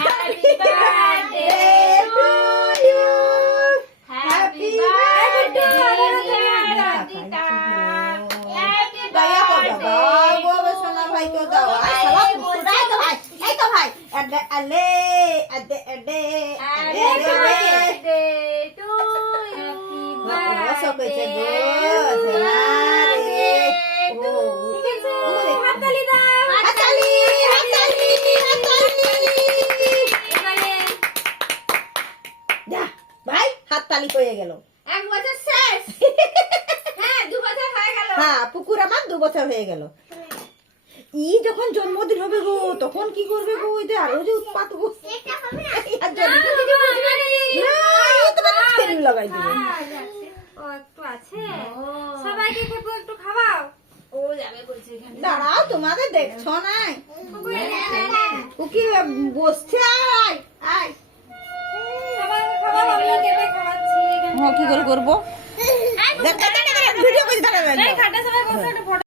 Happy birthday to you. Happy birthday Radhika. Happy birthday. वो सोना भाई को दो साला खुदाई तो भाई এই তো ভাই আডে আলে আডে আডে Happy birthday to you. সব কইছে গো সোনারে ও হাততালি দাও। হাততালি হাততালি হাততালি এবারে যা ভাই হাততালি হয়ে গেল এক বছর শেষ। হ্যাঁ 2 বছর হয়ে গেল। হ্যাঁ পুকুর আমার 2 বছর হয়ে গেল ই যখন জন্মদিন হবে গো তখন কি করবে গো ওই যে আরো যে উৎপাত গো এটা হবে না। আর জন্মদিন লাগাই দিবে ও একটু আছে সবাইকে একটু খাওয়াও ও যাবে বলছে এখানে দাঁড়াও তোমাদের দেখছো না সবাই ও কি বসছে আয় আয় খাওয়াও আমি কেটে খাওয়াচ্ছি এখানে কি করে করবো ভিডিও করে দাঁড়াবে এই খাটা সবাই বসে একটা